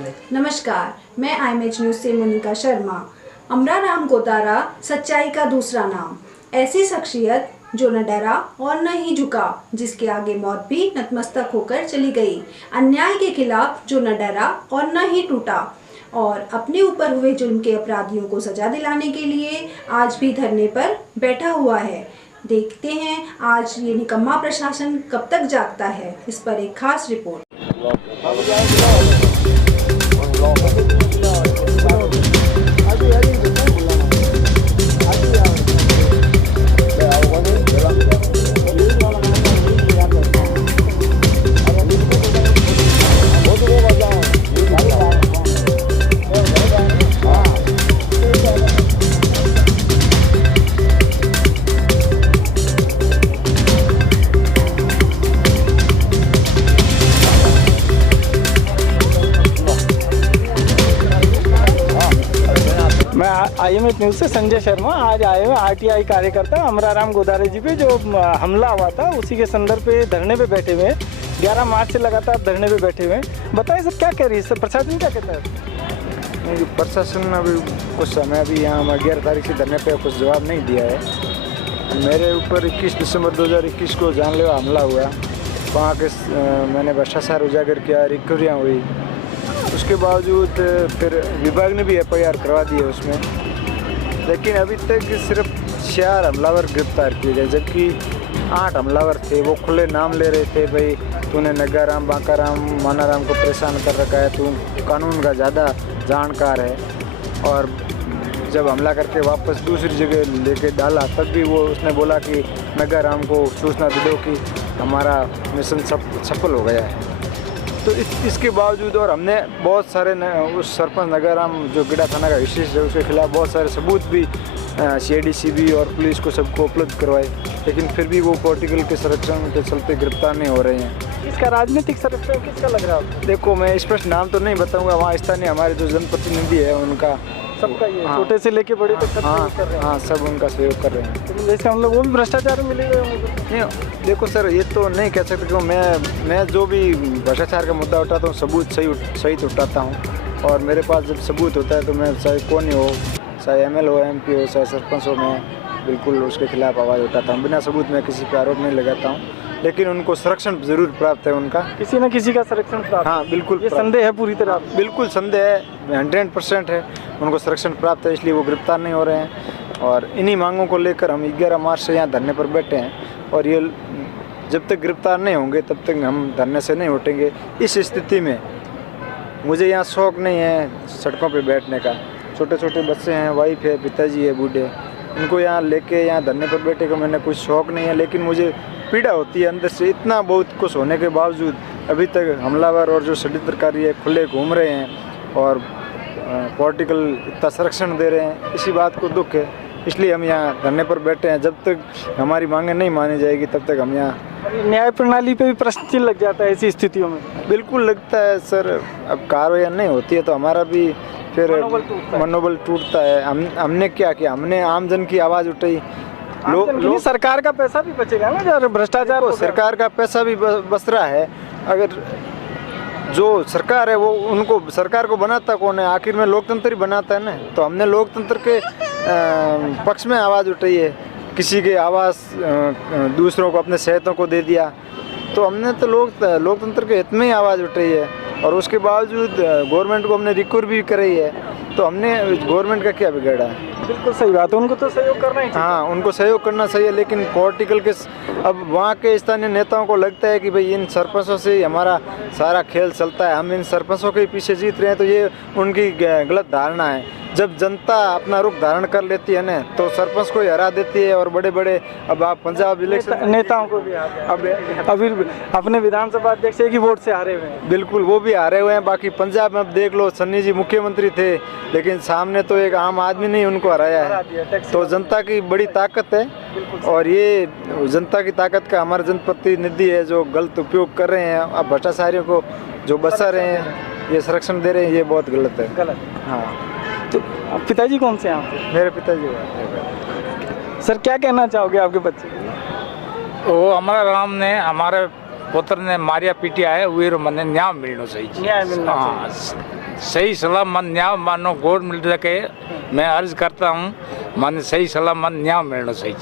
नमस्कार, मैं IMH news से मोनिका शर्मा। अमराराम गोदारा सच्चाई का दूसरा नाम, ऐसी शख्सियत जो न डरा और न ही झुका, जिसके आगे मौत भी नतमस्तक होकर चली गई। अन्याय के खिलाफ जो न डरा और न ही टूटा और अपने ऊपर हुए जुल्म के अपराधियों को सजा दिलाने के लिए आज भी धरने पर बैठा हुआ है। देखते हैं आज ये निकम्मा प्रशासन कब तक जागता है। इस पर एक खास रिपोर्ट। मैं IMH न्यूज़ से संजय शर्मा आज आए हुए RTI कार्यकर्ता अमराराम गोदारे जी पे जो हमला हुआ था उसी के संदर्भ पे धरने पे बैठे हुए हैं। 11 मार्च से लगातार धरने पे बैठे हुए हैं। बताइए सर, क्या कह रही है सर, प्रशासन क्या कहता है? प्रशासन अभी कुछ समय अभी यहाँ 11 तारीख से धरने पे कुछ जवाब नहीं दिया है। मेरे ऊपर 21 दिसंबर 2021 को जानलेवा हमला हुआ। वहाँ के मैंने भ्रष्टाचार उजागर किया, रिकवरियाँ हुई। उसके बावजूद फिर विभाग ने भी FIR करवा दी है उसमें, लेकिन अभी तक सिर्फ 4 हमलावर गिरफ्तार किए गए, जबकि 8 हमलावर थे। वो खुले नाम ले रहे थे, भाई तूने नगाराम, बांकाराम, मानाराम को परेशान कर रखा है, तू कानून का ज़्यादा जानकार है। और जब हमला करके वापस दूसरी जगह लेके डाला तब भी वो उसने बोला कि नगाराम को सूचना दे दो कि हमारा मिशन सफल हो गया है। तो इसके बावजूद और हमने बहुत सारे उस सरपंच नगाराम जो गिडा थाना का विशेष है उसके खिलाफ बहुत सारे सबूत भी CID CB और पुलिस को सबको उपलब्ध करवाए, लेकिन फिर भी वो पॉलिटिकल के संरक्षण के चलते गिरफ्तार नहीं हो रहे हैं। इसका राजनीतिक संरक्षण किसका लग रहा है? देखो, मैं स्पष्ट नाम तो नहीं बताऊंगा। वहाँ स्थानीय हमारे जो जनप्रतिनिधि है उनका सबका ये छोटे से लेके बड़े तक सब सहयोग कर रहे हैं। हाँ, सब उनका सहयोग कर रहे हैं। तो जैसे हम लोग वो भी भ्रष्टाचार में मिले हुए होंगे। नहीं, देखो सर, ये तो नहीं कह सकते क्यों। मैं जो भी भ्रष्टाचार का मुद्दा उठाता हूँ सबूत सहित उठाता हूँ, और मेरे पास जब सबूत होता है तो मैं चाहे कौन ही हो, चाहे ML हो, MP हो, चाहे सरपंच हो, मैं बिल्कुल उसके खिलाफ आवाज़ उठाता हूँ। बिना सबूत में किसी पर आरोप नहीं लगाता हूँ, लेकिन उनको संरक्षण जरूर प्राप्त है। उनका किसी न किसी का संरक्षण प्राप्त। हाँ, बिल्कुल ये संदेह है पूरी तरह? बिल्कुल संदेह है, 100% है। उनको संरक्षण प्राप्त है, इसलिए वो गिरफ्तार नहीं हो रहे हैं। और इन्हीं मांगों को लेकर हम 11 मार्च से यहाँ धरने पर बैठे हैं, और ये जब तक गिरफ्तार नहीं होंगे तब तक हम धरने से नहीं उठेंगे। इस स्थिति में मुझे यहाँ शौक़ नहीं है सड़कों पर बैठने का। छोटे छोटे बच्चे हैं, वाइफ है, पिताजी है, बूढ़े, इनको यहाँ लेके यहाँ धरने पर बैठे का मैंने कुछ शौक़ नहीं है, लेकिन मुझे पीड़ा होती है अंदर से। इतना बहुत कुछ होने के बावजूद अभी तक हमलावर और जो षड्यंत्रकारी है खुले घूम रहे हैं और पॉलिटिकल इतना संरक्षण दे रहे हैं। इसी बात को दुख है, इसलिए हम यहाँ धरने पर बैठे हैं। जब तक हमारी मांगें नहीं मानी जाएगी तब तक हम यहाँ। न्याय प्रणाली पे भी प्रश्न चिन्ह लग जाता है ऐसी स्थितियों में? बिल्कुल लगता है सर। अब कार्रवाई नहीं होती है तो हमारा भी फिर मनोबल टूटता है। हमने क्या किया? हमने आमजन की आवाज़ उठाई। लोग सरकार का पैसा भी बचेगा ना, जब भ्रष्टाचार हो। सरकार का पैसा भी बच रहा है। अगर जो सरकार है वो उनको सरकार को बनाता कौन है? आखिर में लोकतंत्र ही बनाता है ना। तो हमने लोकतंत्र के पक्ष में आवाज़ उठाई है। किसी के आवाज़ दूसरों को, अपने सहयोगियों को दे दिया, तो हमने तो लोकतंत्र के हित में ही आवाज़ उठाई है। और उसके बावजूद गवर्नमेंट को हमने रिकवर भी कराई है, तो हमने गवर्नमेंट का क्या बिगाड़ा है? बिल्कुल सही बात है, उनको तो सहयोग करना ही चाहिए। हाँ, उनको सहयोग करना चाहिए, लेकिन पॉलिटिकल के अब वहाँ के स्थानीय नेताओं को लगता है कि भाई इन सरपंचों से ही हमारा सारा खेल चलता है, हम इन सरपंचों के पीछे जीत रहे हैं। तो ये उनकी गलत धारणा है। जब जनता अपना रुख धारण कर लेती है ना तो सरपंच को ही हरा देती है। और बड़े बड़े, अब आप पंजाब इलेक्शन नेताओं को भी अभी अपने विधानसभा अध्यक्ष एक ही वोट से हारे हुए हैं। बिल्कुल, वो भी हारे हुए हैं। बाकी पंजाब में अब देख लो, सन्नी जी मुख्यमंत्री थे, लेकिन सामने तो एक आम आदमी ने उनको हराया है। तो जनता की बड़ी ताकत है, और ये जनता की ताकत का हमारे जनप्रतिनिधि है जो गलत उपयोग कर रहे हैं। अब भ्रष्टाचारियों को जो बचा रहे हैं, ये संरक्षण दे रहे हैं, ये बहुत गलत है। गलत। हाँ। तो पिताजी कौन से हैं आपके? मेरे पिताजी। सर, क्या कहना चाहोगे आपके बच्चे? वो अमराराम ने हमारे पुत्र ने मारिया पीटिया है वे मने न्याय मिलना चाहिए। न्याय मिलना हाँ, सही सलामत न्याय मानो गोद मिल सके। मैं अर्ज करता हूँ माने सही सलामत न्याय मिलना चाहिए।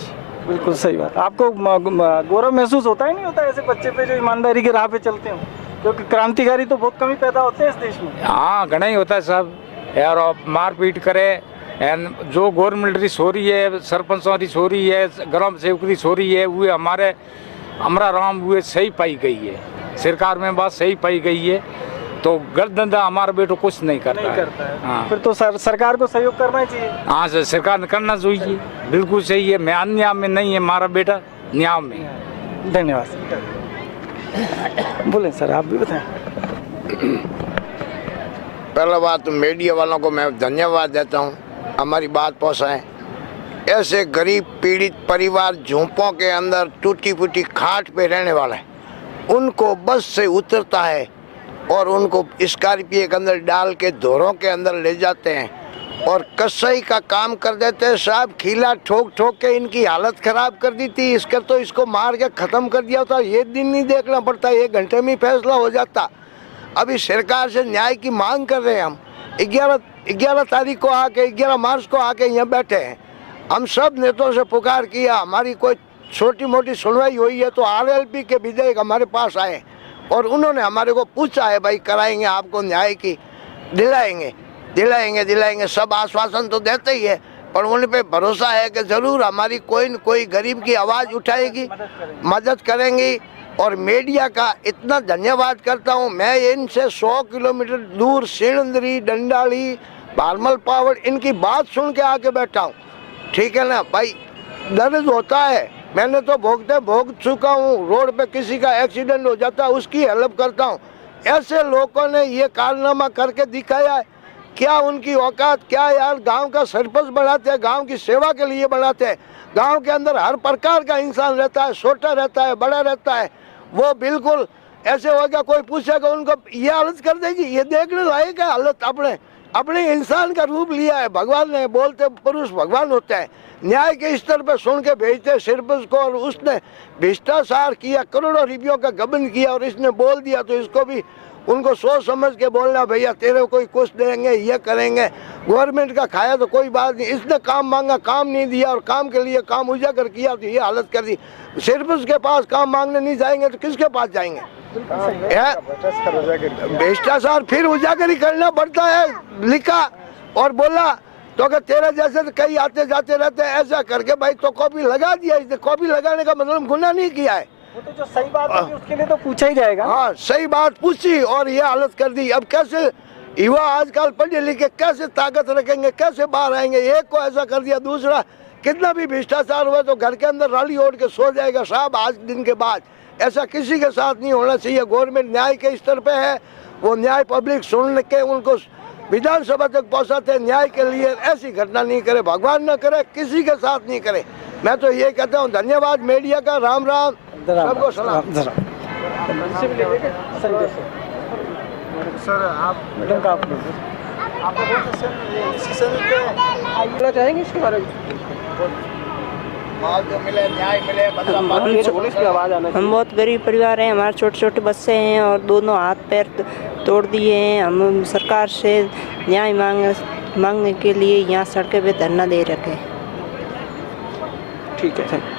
बिल्कुल सही बात। आपको गौरव महसूस होता ही नहीं होता ऐसे बच्चे पे जो ईमानदारी की राह पे चलते हो? क्योंकि क्रांतिकारी तो बहुत कम ही पैदा होते हैं इस देश में। हाँ, घना ही होता है सब यार, मारपीट करे एंड जो गवर्नमेंट री छोरी है, सरपंचों री छोरी है, ग्राम सेवक री छोरी है, वो हमारे अमरा राम वो सही पाई गई है, सरकार में बात सही पाई गई है। तो गलत हमारा बेटो कुछ नहीं करता है। हाँ, फिर तो सरकार को सहयोग करना ही चाहिए। हाँ सर, सरकार ने करना चाहिए, बिल्कुल सही है। मैं अन्याय में नहीं है, हमारा बेटा न्याय में। धन्यवाद। बोलें सर, आप भी बताएं। पहला बात तो मीडिया वालों को मैं धन्यवाद देता हूँ, हमारी बात पहुँचाएं। ऐसे गरीब पीड़ित परिवार झोंपों के अंदर टूटी फूटी खाट पे रहने वाले, उनको बस से उतरता है और उनको स्कॉर्पियो के अंदर डाल के धोरों के अंदर ले जाते हैं और कसाई का काम कर देते हैं। साहब खीला ठोक ठोक के इनकी हालत खराब कर दी थी, तो इसको मार के ख़त्म कर दिया होता। ये दिन नहीं देखना पड़ता, 1 घंटे में फैसला हो जाता। अभी सरकार से न्याय की मांग कर रहे हैं हम। 11 तारीख को आके 11 मार्च को आके यहाँ बैठे हैं। हम सब नेताओं से पुकार किया, हमारी कोई छोटी मोटी सुनवाई हुई है तो RLP के विधायक हमारे पास आए और उन्होंने हमारे को पूछा है, भाई कराएंगे आपको न्याय की, दिलाएंगे। सब आश्वासन तो देते ही है, पर उन पे भरोसा है कि ज़रूर हमारी कोई न कोई गरीब की आवाज़ उठाएगी, मदद करेंगी। और मीडिया का इतना धन्यवाद करता हूँ मैं। इनसे 100 किलोमीटर दूर सिणंदरी, डंडाली, बारमल पावड़ इनकी बात सुन के आके बैठा हूँ। ठीक है ना भाई, दर्द होता है, मैंने तो भोग चुका हूँ। रोड पे किसी का एक्सीडेंट हो जाता है, उसकी हेल्प करता हूँ। ऐसे लोगों ने ये कारनामा करके दिखाया है, क्या उनकी औकात क्या यार। गांव का सरपंच बनाते हैं, गांव की सेवा के लिए बनाते हैं। गांव के अंदर हर प्रकार का इंसान रहता है, छोटा रहता है, बड़ा रहता है। वो बिल्कुल ऐसे होगा, कोई पूछेगा उनको ये हालत कर देगी। ये देखने लायक है हालत। अपने इंसान का रूप लिया है भगवान ने, बोलते पुरुष भगवान होते हैं। न्याय के स्तर पर सुन के भेजते सरपंच को, और उसने भ्रष्टाचार किया, करोड़ों रुपयों का गबन किया और इसने बोल दिया, तो इसको भी उनको सोच समझ के बोलना, भैया तेरे कोई कुछ देंगे, ये करेंगे। गवर्नमेंट का खाया तो कोई बात नहीं, इसने काम मांगा, काम नहीं दिया और काम के लिए काम उजागर किया तो ये हालत कर दी। सरपंच के पास काम मांगने नहीं जाएंगे तो किसके पास जाएंगे? भ्रष्टाचार फिर उजागर ही करना पड़ता है। लिखा और बोला तो अगर तेरे जैसे तो कई आते जाते रहते हैं, ऐसा करके भाई तो कॉपी लगा दिया। इसने कॉपी लगाने का मतलब गुनाह नहीं किया है। वो तो जो सही बात होगी उसके लिए तो पूछा ही जाएगा। हाँ, सही बात पूछी और ये हालत कर दी। अब कैसे युवा आजकल पढ़े लिखे कैसे ताकत रखेंगे, कैसे बाहर आएंगे? एक को ऐसा कर दिया, दूसरा कितना भी भ्रष्टाचार हुआ तो घर के अंदर राली ओढ़ के सो जाएगा। साहब आज दिन के बाद ऐसा किसी के साथ नहीं होना चाहिए। गवर्नमेंट न्याय के स्तर पे है, वो न्याय पब्लिक सुन के उनको विधानसभा तक पहुंचाते। न्याय के लिए ऐसी घटना नहीं करे, भगवान न करे, किसी के साथ नहीं करे। मैं तो ये कहता हूँ धन्यवाद मीडिया का। राम राम, सबको सलाम। सर आप मैडम का आप चाहेंगे इसके बारे में? न्याय मिले, हम बहुत गरीब परिवार हैं, हमारे छोटे छोटे बच्चे हैं और दोनों हाथ पैर तोड़ दिए हैं। हम सरकार से न्याय मांगने के लिए यहाँ सड़कों पे धरना दे रखे हैं। ठीक है, थैंक यू।